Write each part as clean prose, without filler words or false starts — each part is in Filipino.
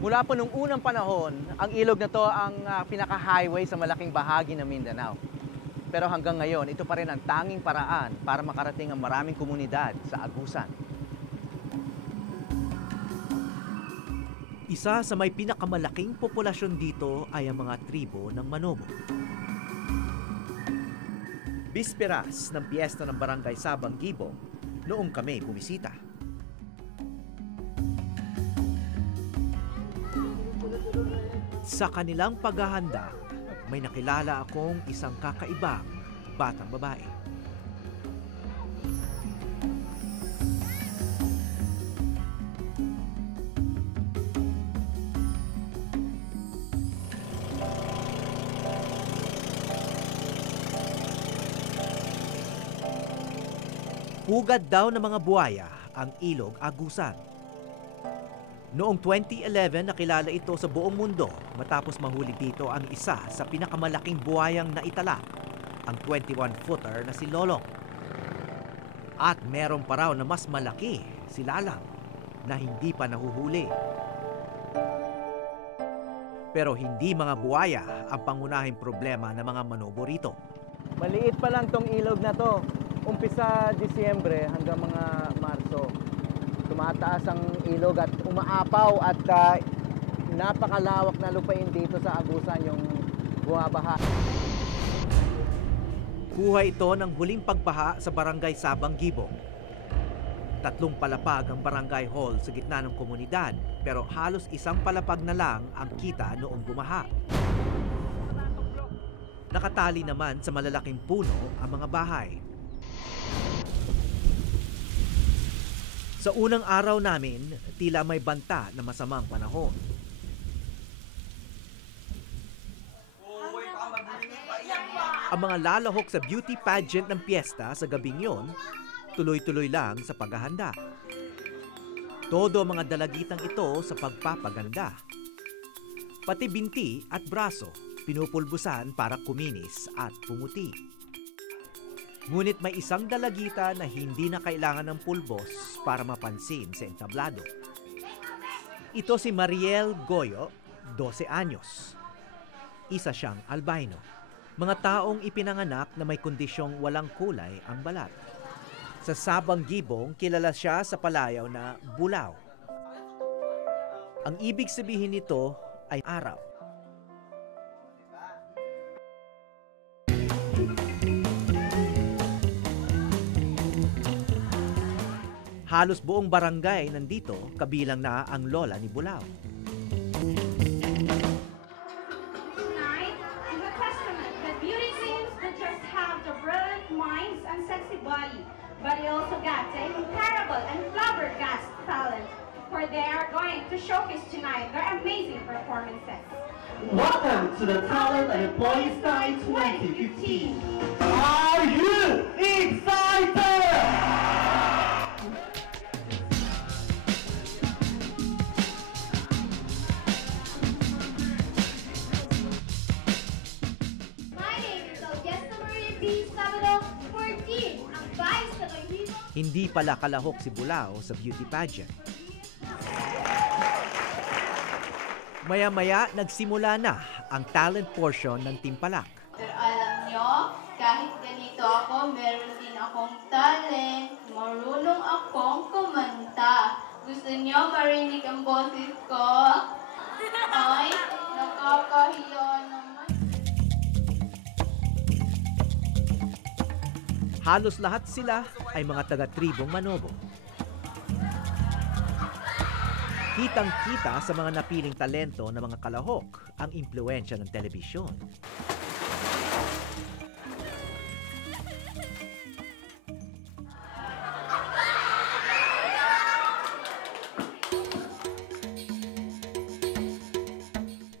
Mula po nung unang panahon, ang ilog na to ang pinaka-highway sa malaking bahagi ng Mindanao. Pero hanggang ngayon, ito pa rin ang tanging paraan para makarating ang maraming komunidad sa Agusan. Isa sa may pinakamalaking populasyon dito ay ang mga tribo ng Manobo. Bisperas ng piyesta ng Barangay Sabang Gibong, noong kami bumisita. Sa kanilang paghahanda, may nakilala akong isang kakaibang batang babae. Pugad daw ng mga buhaya ang ilog Agusan. Noong 2011, nakilala ito sa buong mundo matapos mahuli dito ang isa sa pinakamalaking buhayang naitala, ang 21-footer na si Lolong. At meron pa raw na mas malaki, si Lalang, na hindi pa nahuhuli. Pero hindi mga buhaya ang pangunahing problema ng mga Manobo rito. Maliit pa lang tong ilog na to. Umpisa Disyembre hanggang mga Marso. Tumataas ang ilog at umaapaw at napakalawak na lupain dito sa Agusan yung bumabaha. Kuha ito ng huling pagbaha sa Barangay Sabang Gibong. 3 palapag ang barangay hall sa gitna ng komunidad, pero halos 1 palapag na lang ang kita noong bumaha. Nakatali naman sa malalaking puno ang mga bahay. Sa unang araw namin, tila may banta na masamang panahon. Ang mga lalahok sa beauty pageant ng piyesta sa gabing yon, tuloy-tuloy lang sa paghahanda. Todo ang mga dalagitang ito sa pagpapaganda. Pati binti at braso, pinupulbusan para kuminis at pumuti. Ngunit may isang dalagita na hindi na kailangan ng pulbos para mapansin sa entablado. Ito si Mariel Goyo, 12 anyos. Isa siyang albino. Mga taong ipinanganak na may kondisyong walang kulay ang balat. Sa Sabang Gibong, kilala siya sa palayaw na Bulaw. Ang ibig sabihin nito ay araw. Halos buong barangay nandito, kabilang na ang lola ni Bulaw. Tonight, in the Testament, the beauty queens don't just have the brilliant minds and sexy body, but they also got the incomparable and flabbergasted talent, for they are going to showcase tonight their amazing performances. Welcome to the Talent and Employees Night 2015. Are you excited? Hindi pala kalahok si Bulaw sa beauty pageant. Maya-maya, nagsimula na ang talent portion ng Timpalak. Pero alam nyo, kahit ganito ako, meron din akong talent. Marunong akong kumanta. Gusto nyo marinig ang boses ko? Ay, nakakahiya naman. Halos lahat sila ay mga taga-tribong Manobo. Kitang-kita sa mga napiling talento ng mga kalahok ang impluwensya ng telebisyon.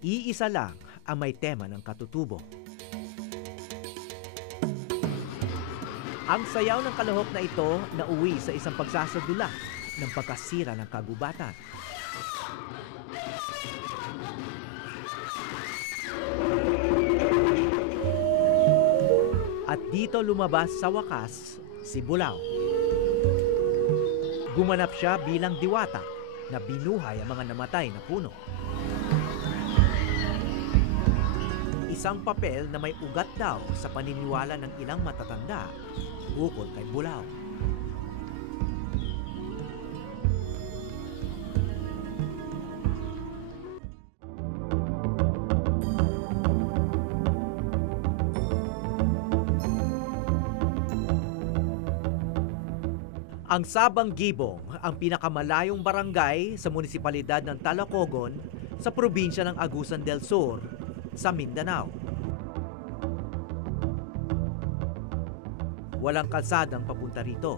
Iisa lang ang may tema ng katutubo. Ang sayaw ng kalahok na ito nauwi sa isang pagsasadula ng pagkasira ng kagubatan. At dito lumabas sa wakas si Bulaw. Gumanap siya bilang diwata na binuhay ang mga namatay na puno. Isang papel na may ugat daw sa paniniwala ng ilang matatanda ukol kay Bulao. Ang Sabang Gibong ang pinakamalayong barangay sa munisipalidad ng Talocogon sa probinsya ng Agusan del Sur sa Mindanao. Walang kalsadang papunta rito.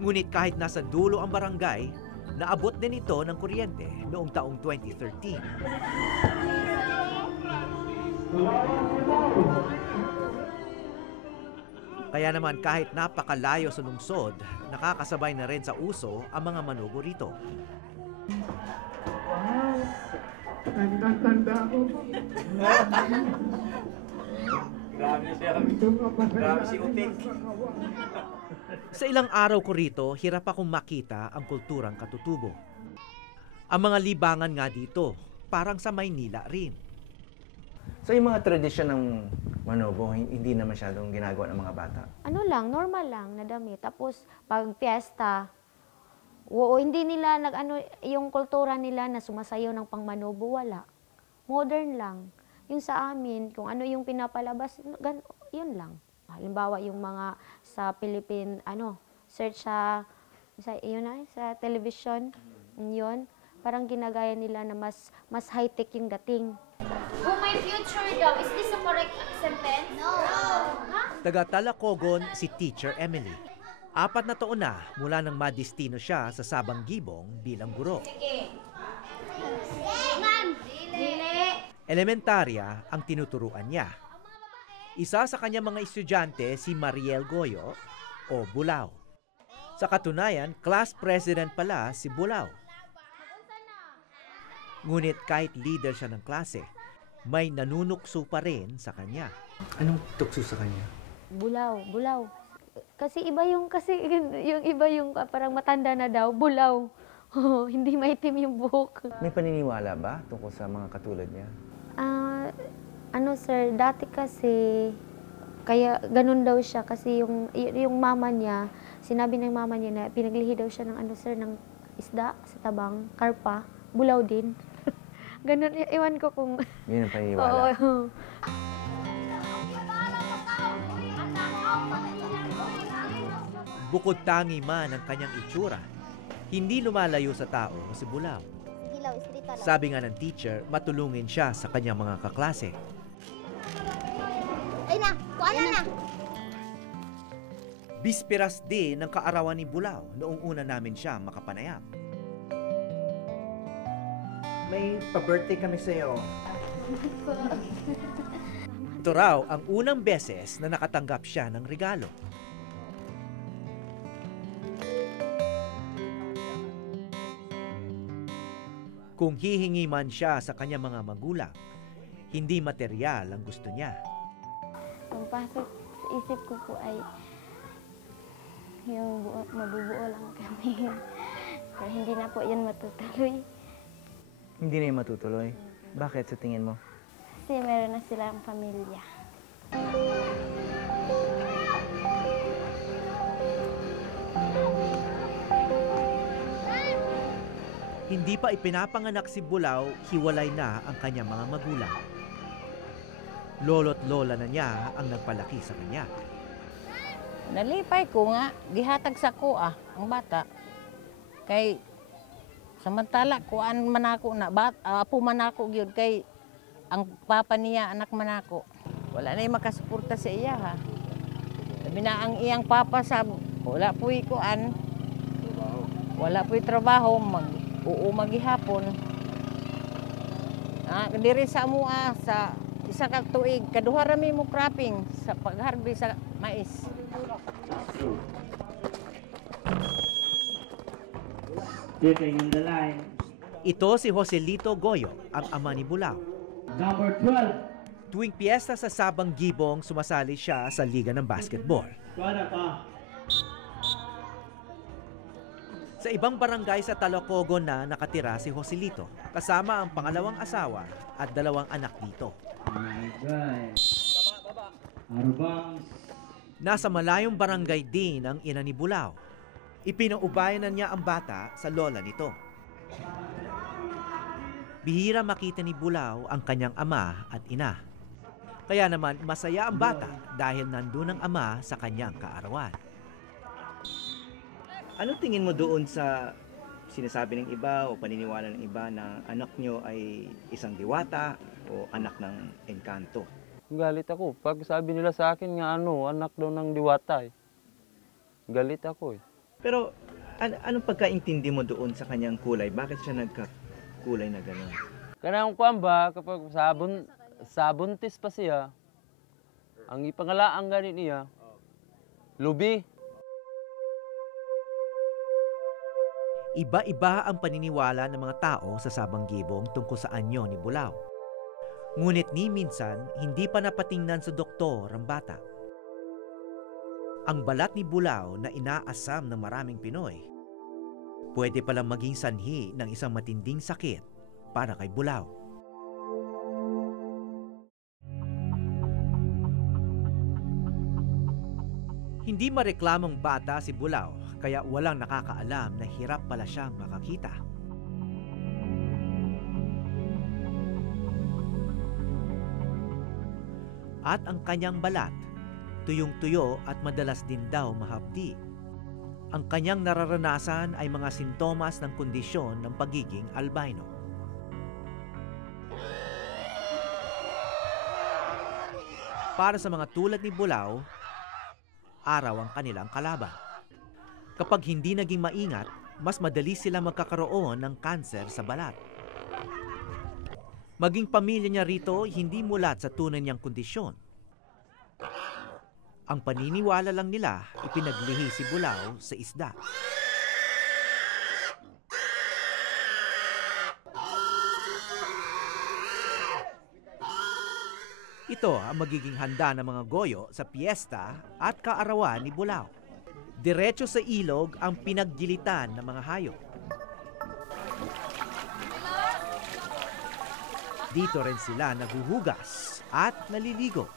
Ngunit kahit nasa dulo ang barangay, naabot din ito ng kuryente noong taong 2013. Kaya naman kahit napakalayo sa lungsod, nakakasabay na rin sa uso ang mga manugo rito. Tanda ko. Grabe si Utik. Sa ilang araw ko rito, hirap akong makita ang kulturang katutubo. Ang mga libangan nga dito, parang sa Maynila rin. So yung mga tradisyon ng Manobo, hindi na masyadong ginagawa ng mga bata? Ano lang, normal lang na damit. Tapos pag piyesta, hindi nila yung kultura nila na sumasayaw ng pangmanobo, wala. Modern lang. Yung sa amin, kung ano yung pinapalabas, yun lang. Halimbawa yung mga sa Philippine, search sa television, yun. Parang ginagaya nila na mas high-tech yung dating. Oh, my future daw. Is this a correct sentence? No. Huh? Taga Talocogon si Teacher Emily. 4 na taon na mula nang madistino siya sa Sabang Gibong bilang guro. Sige. Ma'am. Dili. Elementarya ang tinuturuan niya. Isa sa kanyang mga estudyante si Mariel Goyo o Bulao. Sa katunayan, class president pala si Bulao. Ngunit kahit leader siya ng klase, may nanunukso pa rin sa kanya. Anong tukso sa kanya? Bulaw. Kasi yung iba yung parang matanda na daw, bulaw. Hindi maitim yung buhok. May paniniwala ba tungkol sa mga katulad niya? Sir, dati kasi, kaya ganun daw siya kasi yung mama niya, sinabi ng mama niya na pinaglihi daw siya ng ng isda sa tabang, karpa, bulaw din. Ganun, iwan ko kung... Yun ang paniniwala. Oo. Bukod tangi man ang kanyang itsura, hindi lumalayo sa tao si Bulao. Sabi nga ng teacher, matulungin siya sa kanyang mga kaklase. Ay na, kuala na. Bisperas din ng kaarawan ni Bulao noong una namin siya makapanayam. May pa-birthday kami sa'yo. Ito raw ang unang beses na nakatanggap siya ng regalo. Kung hihingi man siya sa kanyang mga magulang, hindi material ang gusto niya. Ang pasok sa isip ko po ay yung mabubuo lang kami. Pero hindi na po yan matutuloy. Hindi na yung matutuloy. Bakit sa tingin mo? Kasi meron na silang pamilya. Hindi pa ipinapanganak si Bulao, hiwalay na ang kanyang mga magulang. Lolo't lola na niya ang nagpalaki sa kanya. Nalipay ko nga, gihatag sa kuha ang bata. Kay samantala kuan manako na apo manako gyud kay ang papa niya anak manako. Wala na makasuporta sa iya ha. Sabi na ang iyang papa sab wala puy kuan. Wala puy trabaho maghihapon. Diri sa amoa sa isa ka tuig kaduha rami mo cropping sa pagharvest sa mais. Ito si Joselito Goyo, ang ama ni Bulao. Number 12. Tuwing piyesta sa Sabang Gibong, sumasali siya sa liga ng basketball. Sa ibang barangay sa Talocogon na nakatira si Joselito, kasama ang pangalawang asawa at 2 anak dito. Nasa malayong barangay din ang ina ni Bulao. Ipinaubayanan niya ang bata sa lola nito. Bihira makita ni Bulao ang kanyang ama at ina. Kaya naman masaya ang bata dahil nandun ang ama sa kanyang kaarawan. Ano tingin mo doon sa sinasabi ng iba o paniniwala ng iba na anak nyo ay isang diwata o anak ng engkanto? Galit ako. Pag sabi nila sa akin nga anak daw ng diwata eh. Galit ako eh. Pero anong pagkaintindi mo doon sa kanyang kulay? Bakit siya nagkakulay na gano'n? Kanang kuwan ba, kapag sabuntis pa siya, ang ipangalaang ganit niya, lubi. Iba-iba ang paniniwala ng mga tao sa Sabang Gibong tungkol sa anyo ni Bulao. Ngunit ni minsan, hindi pa napatingnan sa doktor ang bata. Ang balat ni Bulao na inaasam ng maraming Pinoy, pwede palang maging sanhi ng isang matinding sakit para kay Bulao. Hindi mareklamong bata si Bulao, kaya walang nakakaalam na hirap pala siyang makakita. At ang kanyang balat, tuyong-tuyo at madalas din daw mahapdi. Ang kanyang nararanasan ay mga sintomas ng kondisyon ng pagiging albino. Para sa mga tulad ni Bulao, araw ang kanilang kalaban. Kapag hindi naging maingat, mas madali sila magkakaroon ng kanser sa balat. Maging pamilya niya rito hindi mulat sa tunay niyang kondisyon. Ang paniniwala lang nila, ipinaglihi si Bulao sa isda. Ito ang magiging handa ng mga goyo sa piyesta at kaarawan ni Bulao. Diretso sa ilog ang pinaggilitan ng mga hayop. Dito rin sila naguhugas at naliligo.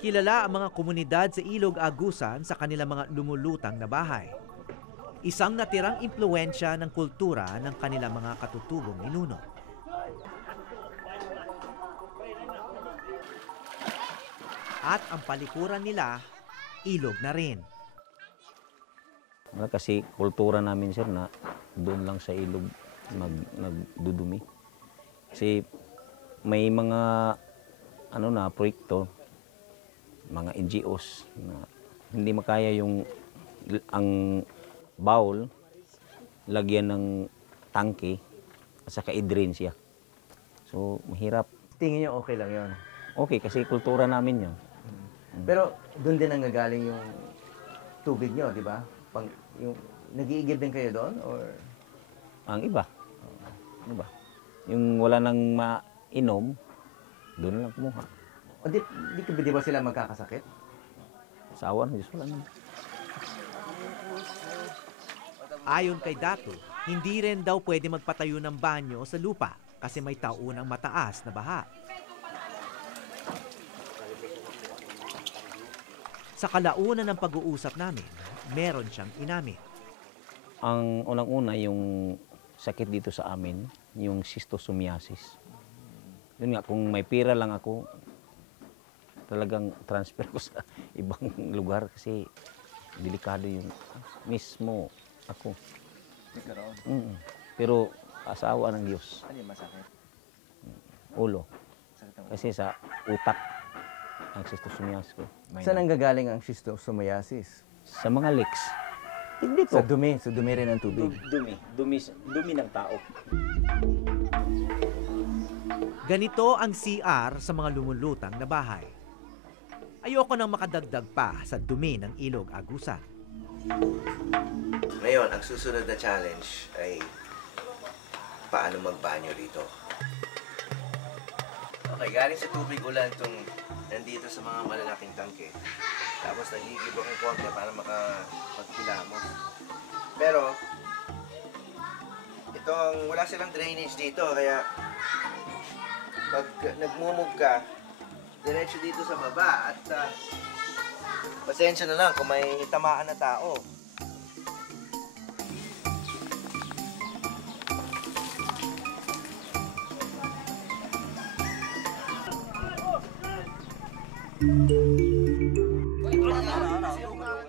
Kilala ang mga komunidad sa Ilog Agusan sa kanilang mga lumulutang na bahay. Isang natirang impluwensya ng kultura ng kanilang mga katutubong ninuno. At ang palikuran nila, ilog na rin. Kasi kultura namin sir na doon lang sa ilog nagdudumi. Kasi may mga proyekto, mga NGOs na hindi makaya ang bowl lagyan ng tangke at saka i-drain siya. So mahirap. Tingin niyo okay lang yon? Okay kasi kultura namin yun. Pero doon din nanggagaling yung tubig niyo, di ba? Nag-iigib din kayo doon or ang iba? Iba. Yung wala nang mainom, doon lang kumuha. O di ba sila magkakasakit? Sa awan, Diyos wala naman. Ayon kay Dato, hindi rin daw pwede magpatayo ng banyo sa lupa kasi may taunang mataas na baha. Sa kalaunan ng pag-uusap namin, meron siyang inamin. Ang unang-una, yung sakit dito sa amin, yung schistosomiasis. Yun nga, kung may pira lang ako, talagang transfer ko sa ibang lugar kasi delikado yung mismo ako. Pero asawa ng Diyos. Ano yung masakit? Ulo. Kasi sa utak ang schistosomiasis ko. Saan nanggagaling ang schistosomiasis? Sa mga leaks. Dito. Sa dumi rin ng tubig. Dumi ng tao. Ganito ang CR sa mga lumulutang na bahay. Ayoko nang makadagdag pa sa dumi ng Ilog Agusan. Ngayon, ang susunod na challenge ay paano magbanyo rito. Okay, galing sa tubig ulan itong nandito sa mga malalaking tangke. Tapos nagigibok ng konti para makapagkilamos. Pero, wala silang drainage dito, kaya pag nagmumog ka, diretso dito sa baba at pasensya na lang kung may tamaan na tao.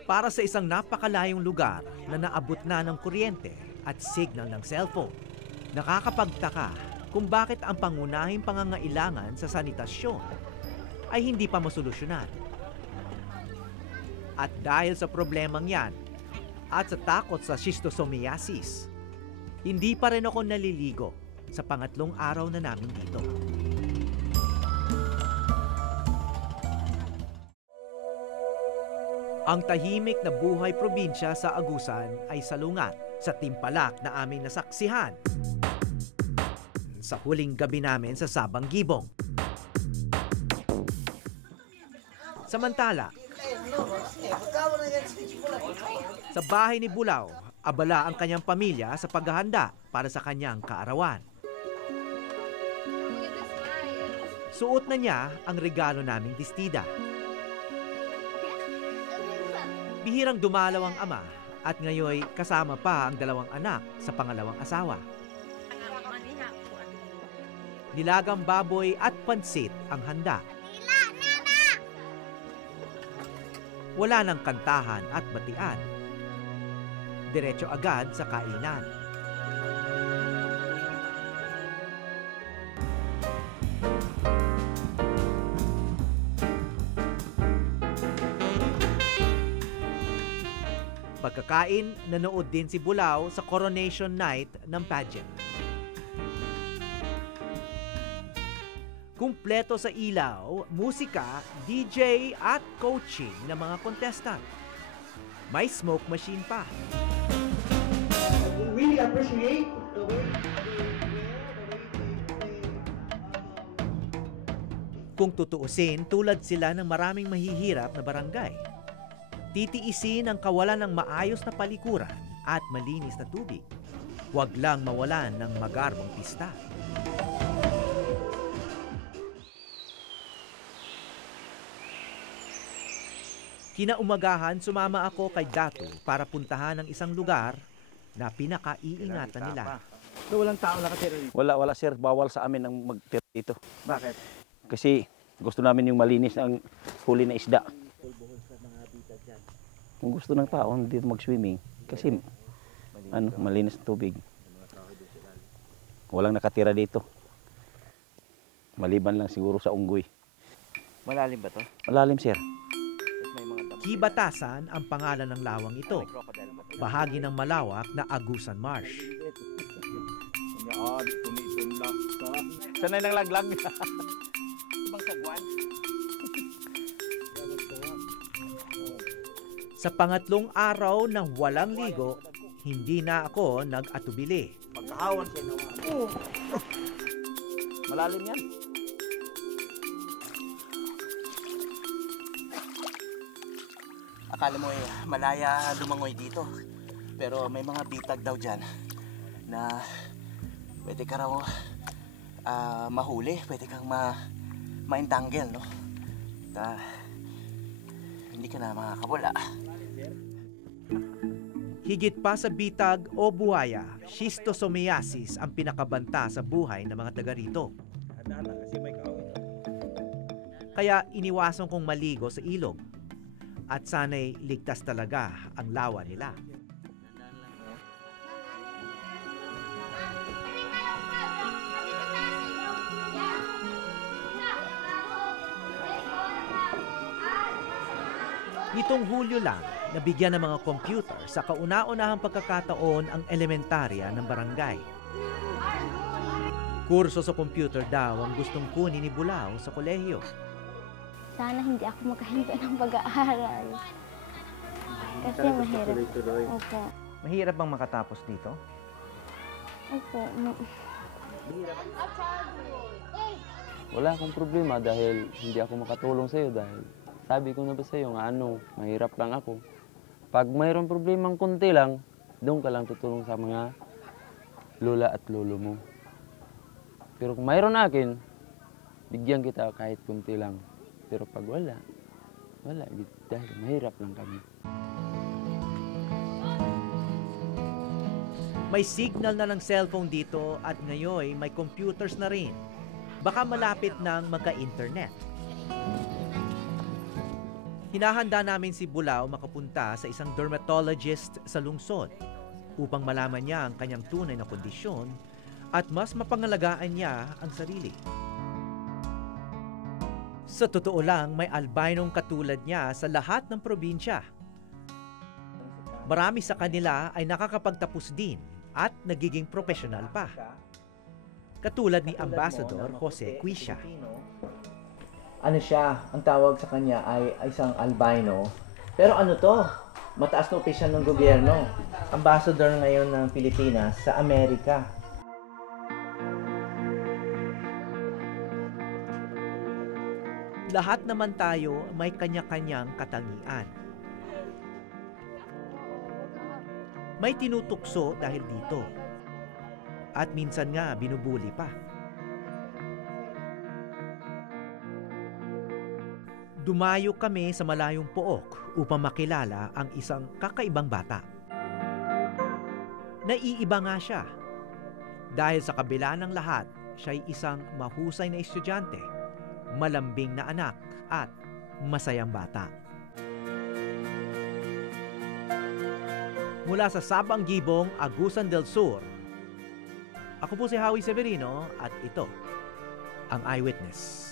Para sa isang napakalayong lugar na naabot na ng kuryente at signal ng cellphone, nakakapagtaka kung bakit ang pangunahing pangangailangan sa sanitasyon ay hindi pa masolusyonan. At dahil sa problemang yan at sa takot sa schistosomiasis, hindi pa rin ako naliligo sa pangatlong araw na namin dito. Ang tahimik na buhay probinsya sa Agusan ay salungat sa timpalak na aming nasaksihan sa huling gabi namin sa Sabang Gibong. Samantala, sa bahay ni Bulao, abala ang kanyang pamilya sa paghahanda para sa kanyang kaarawan. Suot na niya ang regalo naming distida. Bihirang dumalaw ang ama at ngayoy kasama pa ang dalawang anak sa pangalawang asawa. Nilagang baboy at pansit ang handa. Wala nang kantahan at batian. Diretso agad sa kainan. Pagkakain, nanood din si Bulao sa coronation night ng pageant. Kumpleto sa ilaw, musika, DJ at coaching ng mga contestant. May smoke machine pa. We really appreciate the way Kung tutuusin, tulad sila ng maraming mahihirap na barangay. Titiisin ang kawalan ng maayos na palikuran at malinis na tubig. Huwag lang mawalan ng magarbong pista. Kinaumagahan, sumama ako kay Dato para puntahan ang isang lugar na pinakaiingatan nila. So, walang tao nakatira dito? Wala sir, bawal sa amin ang magtira dito. Bakit? Kasi gusto namin yung malinis ang huli na isda. Kung gusto ng tao dito mag-swimming, kasi malinis ang tubig. Walang nakatira dito. Maliban lang siguro sa unggoy. Malalim ba to? Malalim sir. Kibatasan ang pangalan ng lawang ito. Bahagi ng malawak na Agusan Marsh. Sanay ng laglag. Ibang sagwan? Sa pangatlong araw na walang ligo, hindi na ako nag-atubili. Pagkahawan siya naman. Malalim yan. Akala mo malaya lumangoy dito. Pero may mga bitag daw dyan na pwede ka raw mahuli, pwede kang ma-entangle, no? Hindi ka na makakawala. Higit pa sa bitag o buhaya, schistosomiasis ang pinakabanta sa buhay ng mga taga rito. Kaya iniwasan kong maligo sa ilog at sana'y ligtas talaga ang lawa nila. Nitong Hulyo lang, nabigyan ng mga computer sa kauna-unahang pagkakataon ang elementarya ng barangay. Kurso sa computer daw ang gustong kunin ni Bulao sa kolehiyo. Sana hindi ako makahinto ng pag-aaral. Kasi mahirap. Opo. Mahirap bang makatapos dito? Opo. Wala akong problema dahil hindi ako makatulong sa'yo dahil sabi ko na ba sa'yo nga mahirap lang ako. Pag mayroong problemang kunti lang, doon ka lang tutulong sa mga lola at lolo mo. Pero kung mayroon akin, bigyan kita kahit kunti lang. Pero pag wala dahil mahirap lang kami. May signal na ng cellphone dito at ngayon may computers na rin. Baka malapit nang magka-internet. Hinahanda namin si Bulao makapunta sa isang dermatologist sa lungsod upang malaman niya ang kanyang tunay na kondisyon at mas mapangalagaan niya ang sarili. Sa totoo lang, may albinong katulad niya sa lahat ng probinsya. Marami sa kanila ay nakakapagtapos din at nagiging profesional pa. Katulad ni Ambassador Jose Quisha. Ano siya, ang tawag sa kanya ay isang albino. Pero ano to? Mataas na opisyal ng gobyerno. Ambassador ngayon ng Pilipinas sa Amerika. Lahat naman tayo may kanya-kanyang katangian. May tinutukso dahil dito. At minsan nga binubuli pa. Dumayo kami sa malayong pook upang makilala ang isang kakaibang bata. Naiiba nga siya. Dahil sa kabila ng lahat, siya'y isang mahusay na estudyante, malambing na anak at masayang bata. Mula sa Sabang Gibong, Agusan del Sur, ako po si Howie Severino at ito ang Eyewitness.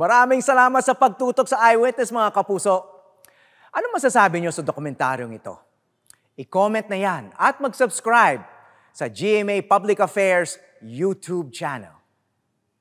Maraming salamat sa pagtutok sa Eyewitness mga kapuso. Ano masasabi niyo sa dokumentaryong ito? I-comment na yan at mag-subscribe sa GMA Public Affairs YouTube channel.